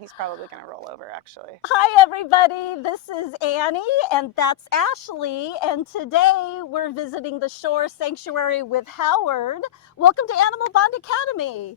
He's probably going to roll over, actually. Hi, everybody. This is Annie, and that's Ashley. And today we're visiting the Shore Sanctuary with Howard. Welcome to Animal Bond Academy.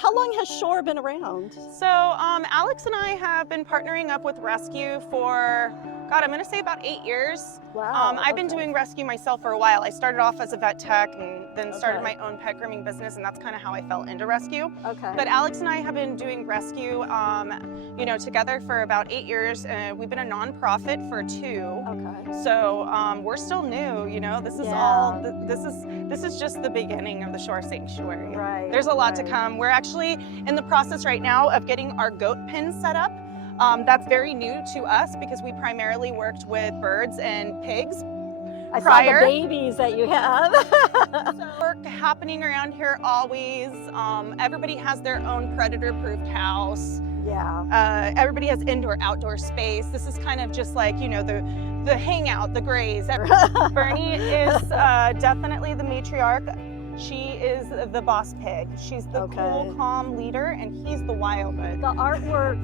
How long has Shore been around? So Alex and I have been partnering up with Rescue for, God, I'm going to say about 8 years. Wow. I've been doing rescue myself for a while. I started off as a vet tech and then started my own pet grooming business, and that's kind of how I fell into rescue. Okay. But Alex and I have been doing rescue, together for about 8 years. We've been a nonprofit for 2. Okay. So we're still new. This is all. This is just the beginning of the Shore Sanctuary. Right. There's a lot to come. We're actually in the process right now of getting our goat pen set up. That's very new to us because we primarily worked with birds and pigs. I saw the babies that you have. So work happening around here always. Everybody has their own predator-proofed house. Yeah. Everybody has indoor-outdoor space. This is kind of just like, the hangout, the graze. Bernie is definitely the matriarch. She is the boss pig. She's the cool, calm leader, and he's the wild one. The artwork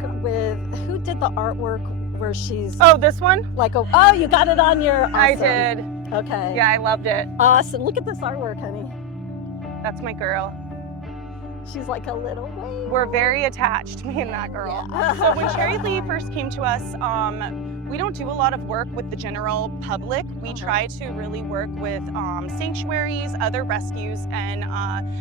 who did the artwork where she's... Oh, this one? Oh, you got it on your... Awesome. I did. Okay. Yeah, I loved it. Awesome. Look at this artwork, honey. That's my girl. She's like a little whale. We're very attached, me and that girl. Yeah. So when Cherry Lee first came to us, we don't do a lot of work with the general public. We try to really work with sanctuaries, other rescues, and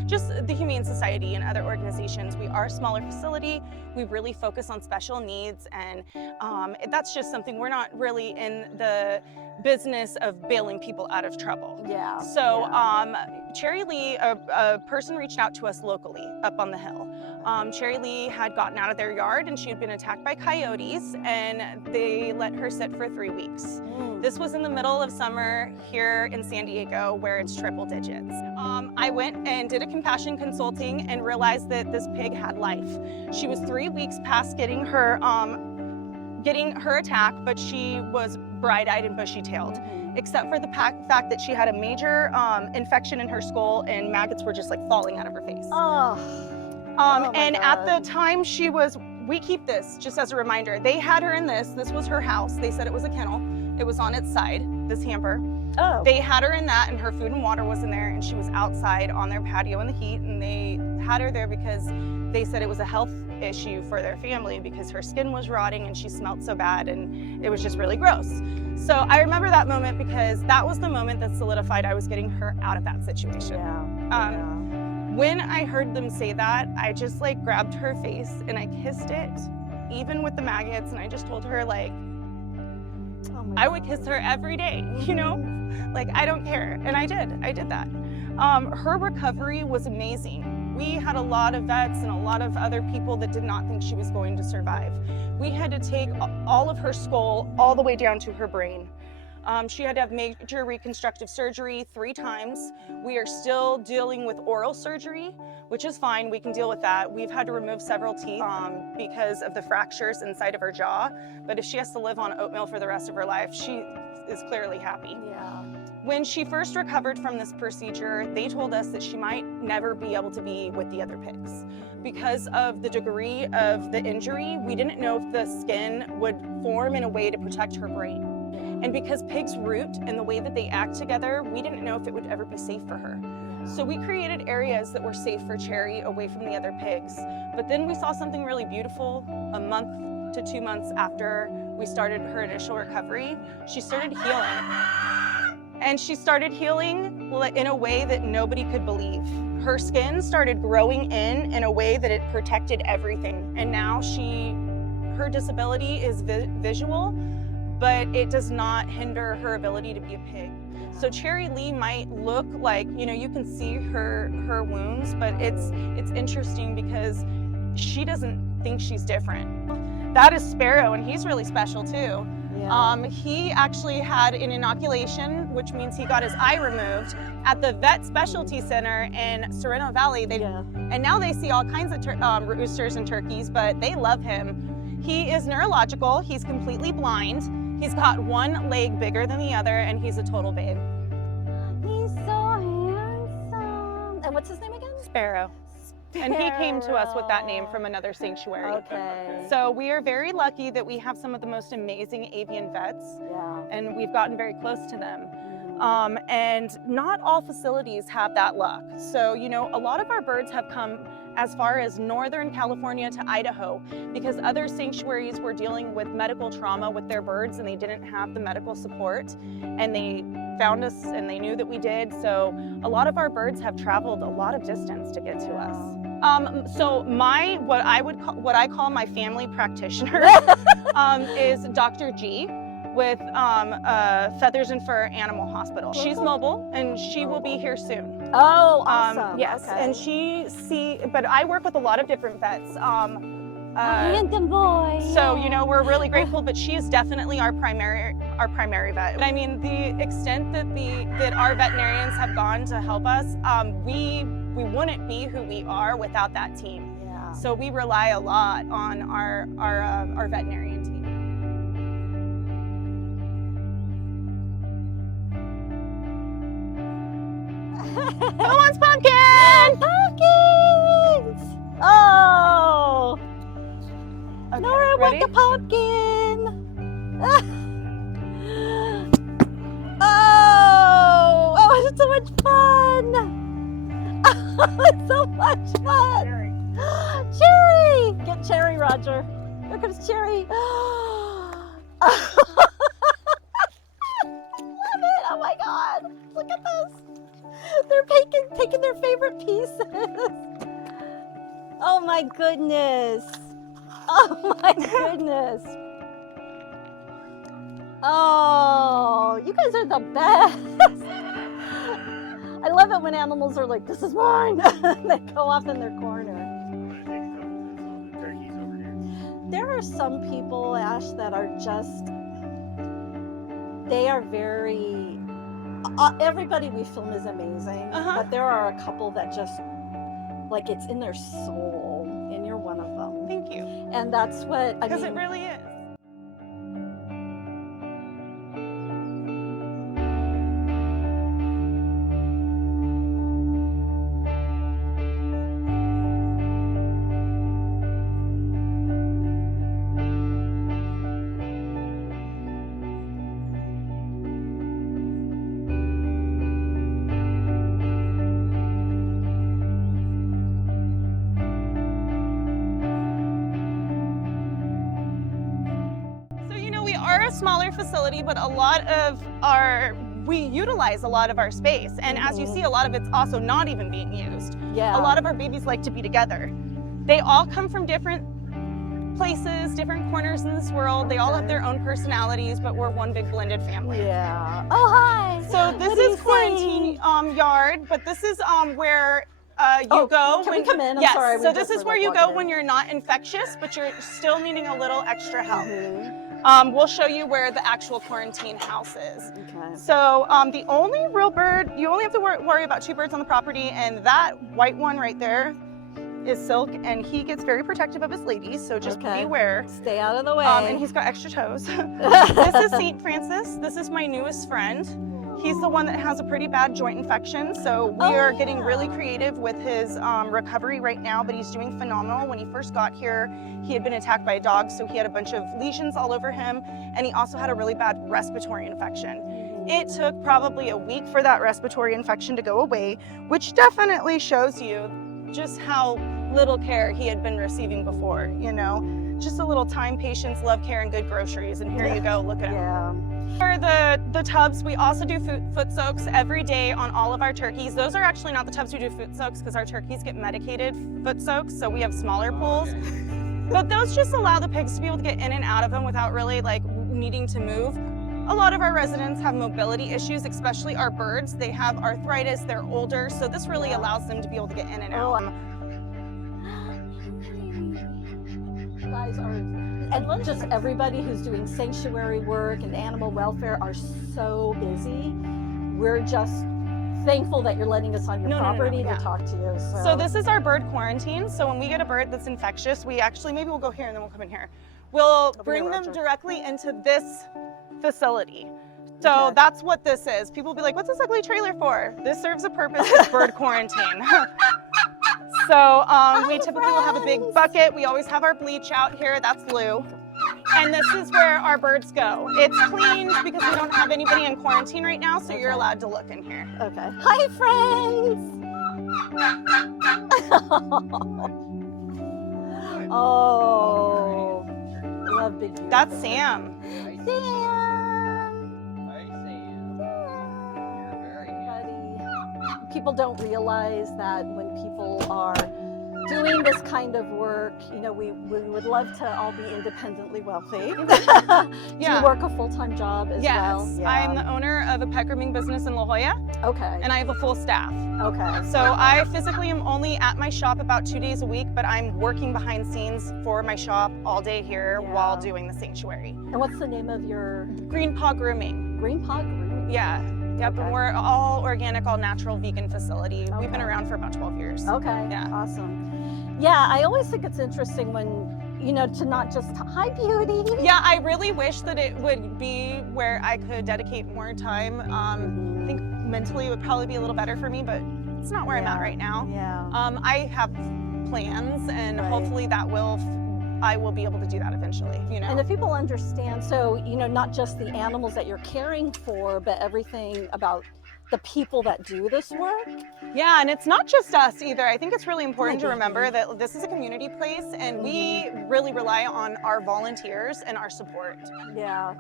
just the Humane Society and other organizations. We are a smaller facility. We really focus on special needs, and that's just something, we're not really in the business of bailing people out of trouble. Yeah. So Cherry Lee, a person reached out to us locally up on the hill. Cherry Lee had gotten out of their yard and she had been attacked by coyotes, and they let her sit for 3 weeks. This was in the middle of summer here in San Diego, where it's triple digits. I went and did a compassion consulting and realized that this pig had life. She was 3 weeks past getting her attack, but she was bright-eyed and bushy-tailed, except for the fact that she had a major infection in her skull, and maggots were just like falling out of her face. And at the time we keep this just as a reminder. They had her in this was her house. They said it was a kennel. It was on its side, this hamper. Oh. They had her in that, and her food and water was in there, and she was outside on their patio in the heat, and they had her there because they said it was a health issue for their family because her skin was rotting and she smelled so bad, and it was just really gross. So I remember that moment because that was the moment that solidified I was getting her out of that situation. Yeah. When I heard them say that, I just grabbed her face and I kissed it, even with the maggots, and I just told her I would kiss her every day, I don't care. And I did that. Her recovery was amazing. We had a lot of vets and a lot of other people that did not think she was going to survive. We had to take all of her skull all the way down to her brain. She had to have major reconstructive surgery 3 times. We are still dealing with oral surgery, which is fine. We can deal with that. We've had to remove several teeth because of the fractures inside of her jaw. But if she has to live on oatmeal for the rest of her life, she is clearly happy. Yeah. When she first recovered from this procedure, they told us that she might never be able to be with the other pigs. Because of the degree of the injury, we didn't know if the skin would form in a way to protect her brain. And because pigs root and the way that they act together, we didn't know if it would ever be safe for her. So we created areas that were safe for Cherry away from the other pigs. But then we saw something really beautiful. A month to 2 months after we started her initial recovery, she started healing. And she started healing in a way that nobody could believe. Her skin started growing in a way that it protected everything. And now her disability is visual, but it does not hinder her ability to be a pig. So Cherry Lee might look like, you can see her wounds, but it's interesting because she doesn't think she's different. That is Sparrow, and he's really special too. He actually had an inoculation, which means he got his eye removed at the Vet Specialty Center in Sorrento Valley. And now they see all kinds of roosters and turkeys, but they love him. He is neurological. He's completely blind. He's got one leg bigger than the other, and he's a total babe. He's so handsome. And what's his name again? Sparrow. And he came to us with that name from another sanctuary. Okay. So we are very lucky that we have some of the most amazing avian vets, and we've gotten very close to them. And not all facilities have that luck. So, you know, a lot of our birds have come as far as Northern California to Idaho because other sanctuaries were dealing with medical trauma with their birds and they didn't have the medical support, and they found us and they knew that we did. So a lot of our birds have traveled a lot of distance to get to us. So what I call my family practitioner is Dr. G with Feathers and Fur Animal Hospital. She's mobile and she will be here soon. Oh, awesome. Yes, okay. and but I work with a lot of different vets. Handsome boy. So, you know, we're really grateful, but she is definitely our primary vet. I mean, the extent that our veterinarians have gone to help us, we wouldn't be who we are without that team. Yeah. So we rely a lot on our veterinarian team. Who wants pumpkin? Pumpkins! Oh! Okay, Nora, ready? want the pumpkin! Oh, it's so much fun! Oh, it's so much fun! Cherry! Get Cherry, Roger. Here comes Cherry. Love it! Oh my God! Look at this! They're taking their favorite pieces. Oh my goodness. Oh my goodness. Oh, you guys are the best. I love it when animals are like, this is mine. They go off in their corner. There are some people, Ash, that are just, they are very, everybody we film is amazing, but there are a couple that just, like, it's in their soul, and you're one of them. Thank you. And that's what, I mean. Because it really is. A smaller facility, but we utilize a lot of our space, and as you see, a lot of it's also not even being used. Yeah. A lot of our babies like to be together. They all come from different places, different corners in this world. They all have their own personalities, but we're one big blended family. Yeah. Oh, hi. So this is quarantine yard, but this is where you go. Can we come in? I'm yes. sorry. So this is where you go when you're not infectious, but you're still needing a little extra help. We'll show you where the actual quarantine house is. Okay. So the only real bird, you only have to worry about 2 birds on the property, and that white one right there is Silk, and he gets very protective of his ladies, so just beware. Stay out of the way. And he's got extra toes. This is St. Francis. This is my newest friend. He's the one that has a pretty bad joint infection, so we are getting really creative with his recovery right now, but he's doing phenomenal. When he first got here, he had been attacked by a dog, so he had a bunch of lesions all over him, and he also had a really bad respiratory infection. It took probably a week for that respiratory infection to go away, which definitely shows you just how little care he had been receiving before, you know? Just a little time, patience, love, care, and good groceries, and here you go, look at him. Yeah. For the tubs, we also do foot soaks every day on all of our turkeys. Those are actually not the tubs we do foot soaks because our turkeys get medicated foot soaks, so we have smaller pools. But those just allow the pigs to be able to get in and out of them without really like needing to move. A lot of our residents have mobility issues, especially our birds. They have arthritis, they're older, so this really allows them to be able to get in and out. You guys are, and just everybody who's doing sanctuary work and animal welfare are so busy. We're just thankful that you're letting us on your property to talk to you. So this is our bird quarantine. So when we get a bird that's infectious, we actually, maybe we'll go here and then we'll come in here. We'll bring them directly into this facility. So that's what this is. People will be like, what's this ugly trailer for? This serves a purpose, it's bird quarantine. So we typically will have a big bucket. We always have our bleach out here. That's Lou. And this is where our birds go. It's cleaned because we don't have anybody in quarantine right now, so you're allowed to look in here. Okay. Hi, friends. Oh, love big. That's Sam. Sam. People don't realize that when people are doing this kind of work, you know, we would love to all be independently wealthy. Do you work a full-time job as well? Yes, I am the owner of a pet grooming business in La Jolla. Okay. And I have a full staff. Okay. So I physically am only at my shop about 2 days a week, but I'm working behind scenes for my shop all day here while doing the sanctuary. And what's the name of your? Green Paw Grooming. Green Paw Grooming? Yeah. Yep, and we're all organic, all natural, vegan facility. Okay. We've been around for about 12 years. Okay, yeah. Awesome. Yeah, I always think it's interesting when, you know, to not just, hi beauty. Yeah, I really wish that it would be where I could dedicate more time. I think mentally it would probably be a little better for me, but it's not where I'm at right now. Yeah. I have plans and hopefully that will, I will be able to do that eventually, you know. And if people understand, so, you know, not just the animals that you're caring for, but everything about the people that do this work. Yeah, and it's not just us either. I think it's really important to remember that this is a community place and we really rely on our volunteers and our support. Yeah.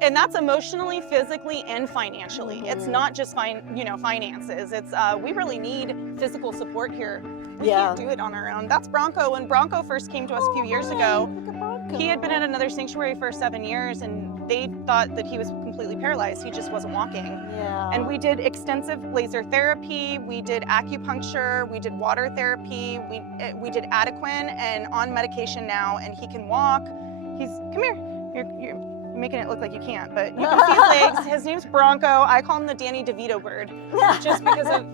And that's emotionally, physically, and financially. It's not just finances. It's we really need physical support here. We can't do it on our own. That's Bronco. When Bronco first came to us a few years ago, he had been at another sanctuary for 7 years and they thought that he was completely paralyzed. He just wasn't walking. Yeah. And we did extensive laser therapy, we did acupuncture, we did water therapy, we did Adequan and on medication now, and he can walk. Come here, you're making it look like you can't, but you can see his legs. His name's Bronco. I call him the Danny DeVito bird, just because of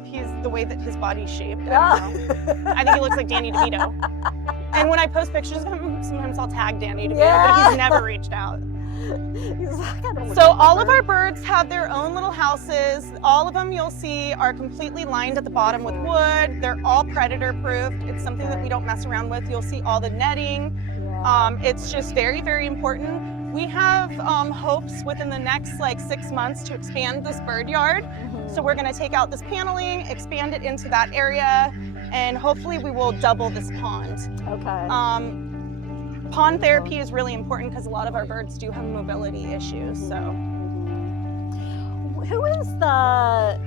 the way that his body's shaped. I don't know. I think he looks like Danny DeVito. And when I post pictures of him, sometimes I'll tag Danny DeVito, but he's never reached out. So all of our birds have their own little houses. All of them you'll see are completely lined at the bottom with wood. They're all predator proofed. It's something that we don't mess around with. You'll see all the netting. It's just very, very important. We have hopes within the next 6 months to expand this bird yard. So we're gonna take out this paneling, expand it into that area, and hopefully we will double this pond. Okay. Pond therapy is really important because a lot of our birds do have mobility issues. So, who is the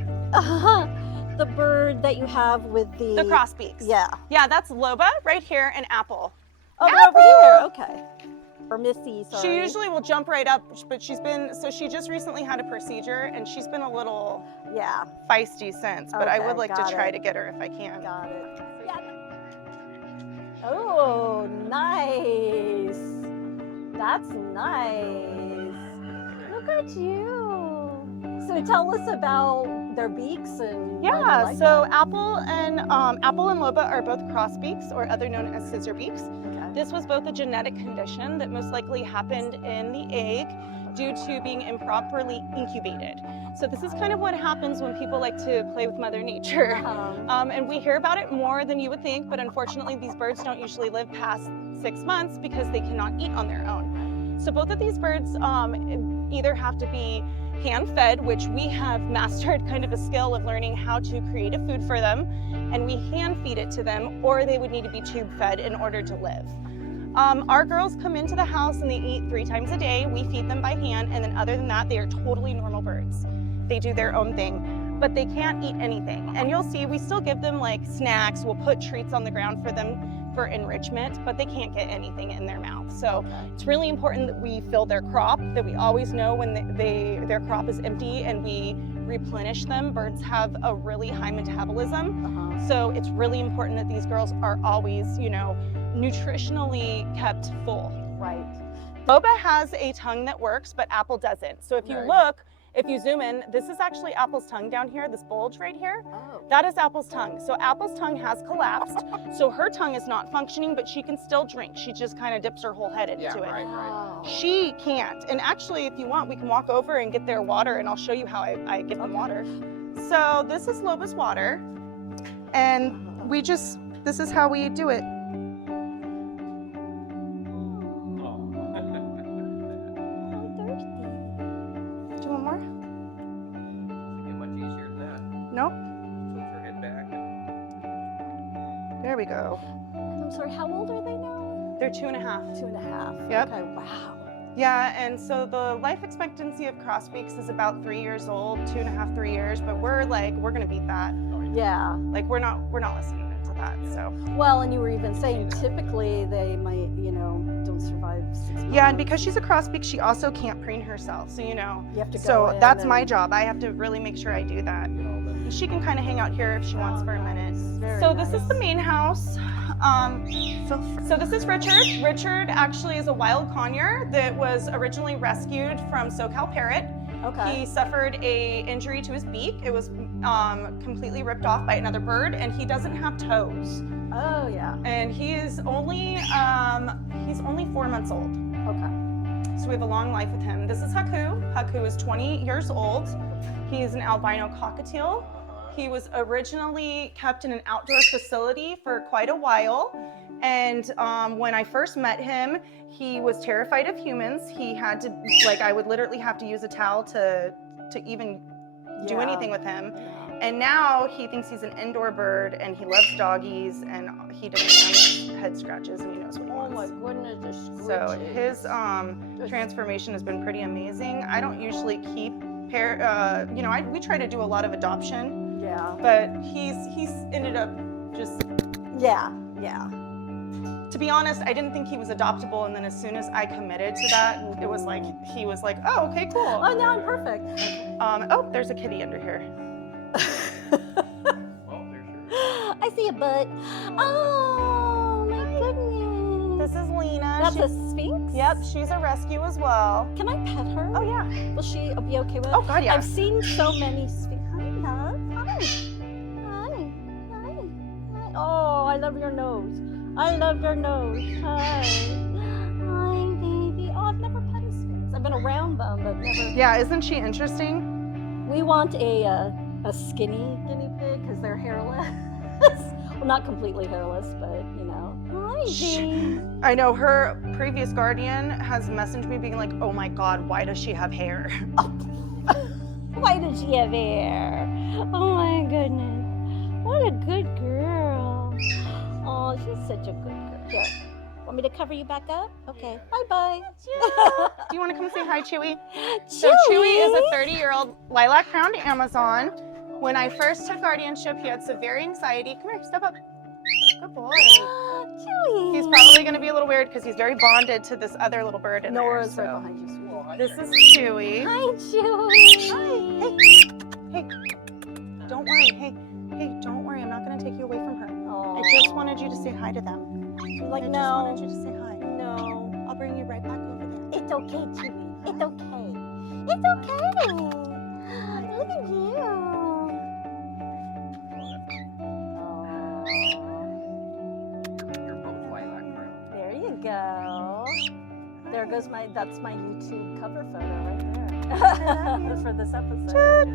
bird that you have with the crossbeaks? Yeah, that's Loba right here and Apple. Oh, they're over here. Okay. Or Missy. Sorry. She usually will jump right up, but she just recently had a procedure and she's been a little feisty since. But I would like to try to get her if I can. Got it. Oh, nice. That's nice. Look at you. So tell us about their beaks and Apple and Loba are both crossbeaks, or other known as scissor beaks. Okay. This was both a genetic condition that most likely happened in the egg due to being improperly incubated. So this is kind of what happens when people like to play with Mother Nature. And we hear about it more than you would think, but unfortunately these birds don't usually live past 6 months because they cannot eat on their own. So both of these birds either have to be hand-fed, which we have mastered kind of a skill of learning how to create a food for them, and we hand feed it to them, or they would need to be tube-fed in order to live. Our girls come into the house and they eat 3 times a day. We feed them by hand, and then other than that, they are totally normal birds. They do their own thing, but they can't eat anything. And you'll see we still give them snacks. We'll put treats on the ground for them for enrichment, but they can't get anything in their mouth. So it's really important that we fill their crop, that we always know when their crop is empty and we replenish them. Birds have a really high metabolism. So it's really important that these girls are always, nutritionally kept full. Right. Boba has a tongue that works, but Apple doesn't. So if you look, if you zoom in, this is actually Apple's tongue down here, this bulge right here. Oh. That is Apple's tongue. So Apple's tongue has collapsed. So her tongue is not functioning, but she can still drink. She just kind of dips her whole head into it. Wow. She can't. And actually, if you want, we can walk over and get their water, and I'll show you how I give them water. So this is Loba's water. And we just, this is how we do it. Do one more? Get much easier than that. Nope. Tilt your head back. There we go. I'm sorry, how old are they now? They're 2.5. 2.5. Yep. Okay, wow. Yeah, and so the life expectancy of crossbeaks is about 3 years old, 2.5, 3 years, but we're gonna beat that. Yeah. Like we're not listening to that, so. Well, and you were even saying typically they might, don't survive 6 months. Yeah, and because she's a crossbeak, she also can't preen herself, so You have to go So in that's my and- job. I have to really make sure I do that. She can kind of hang out here if she wants for a minute. Very So this is nice. the main house. So this is Richard. Richard actually is a wild conure that was originally rescued from SoCal Parrot. Okay. He suffered a injury to his beak. It was completely ripped off by another bird, and he doesn't have toes. Oh, yeah. And he's only 4 months old. Okay. So we have a long life with him. This is Haku. Haku is 20 years old. He is an albino cockatiel. He was originally kept in an outdoor facility for quite a while. And when I first met him, he was terrified of humans. He had to, I would literally have to use a towel to even do Yeah. anything with him. Yeah. And now he thinks he's an indoor bird, and he loves doggies, and he demands head scratches, and he knows what he Oh my wants. goodness, the So squidges. his transformation has been pretty amazing. I don't usually keep we try to do a lot of adoption, Yeah. but he's ended up just. Yeah. To be honest, I didn't think he was adoptable, and then as soon as I committed to that, it was like he was like, oh, okay, cool. Oh, now I'm perfect. Oh, there's a kitty under here. Well, there's your. I see a butt. Oh my goodness. This is Lena. That's She- a sphinx? Yep, she's a rescue as well. Can I pet her? Oh yeah. Will she be okay with it? Oh god, yeah. I've seen so many sphinx. Hi, love. Hi. Hi. Hi. Hi. Oh, I love your nose. I love your nose. Hi. Hi, baby. Oh, I've never pet a sphinx. I've been around them, but never. Yeah, isn't she interesting? We want a skinny guinea pig because they're hairless. Well, not completely hairless, but Hi, Jean. I know her previous guardian has messaged me being like, oh my god, why does she have hair? Why did she have hair? Oh my goodness. What a good girl. Oh, she's such a good girl. Here. Want me to cover you back up? Okay. Bye-bye. Do you want to come say hi, Chewy? So Chewy is a 30-year-old lilac-crowned Amazon. When I first took guardianship, he had severe anxiety. Come here, step up. Good boy. Chewy. He's probably going to be a little weird because he's very bonded to this other little bird in Nora's there. right So behind you, sweetie. this is Chewy. Hi, Chewy. Hey, don't worry. Hey, don't worry. I'm not going to take you away from her. Oh. I just wanted you to say hi to them. You're like, I just no. wanted you to say hi. No. I'll bring you right back over there. It's okay, Chewy. It's okay. It's okay. Look at you. Your both lilac crown. There you go. There goes that's my YouTube cover photo right there. For this episode.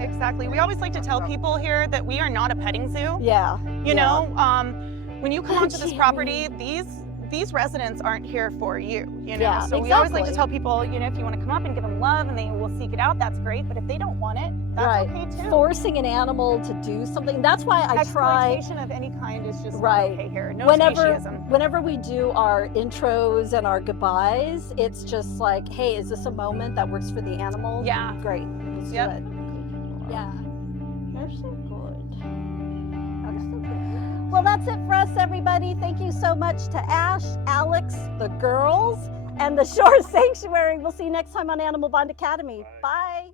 Exactly. We always like to tell people here that we are not a petting zoo. Yeah. You yeah. know, when you come onto this Chewy. property, these residents aren't here for you, you know? Yeah, so we always like to exactly. tell people, if you want to come up and give them love and they will seek it out, that's great. But if they don't want it, that's Right. okay too. Forcing an animal to do something. That's why I try. Exploitation of any kind is just Right. not okay here. No Whenever speciesism. whenever we do our intros and our goodbyes, it's just like, hey, is this a moment that works for the animal? Yeah. Great. Let's Yep. do it. Yeah. They're so good. Well, that's it for us, everybody. Thank you so much to Ash, Alex, the girls, and the Shore Sanctuary. We'll see you next time on Animal Bond Academy. Bye.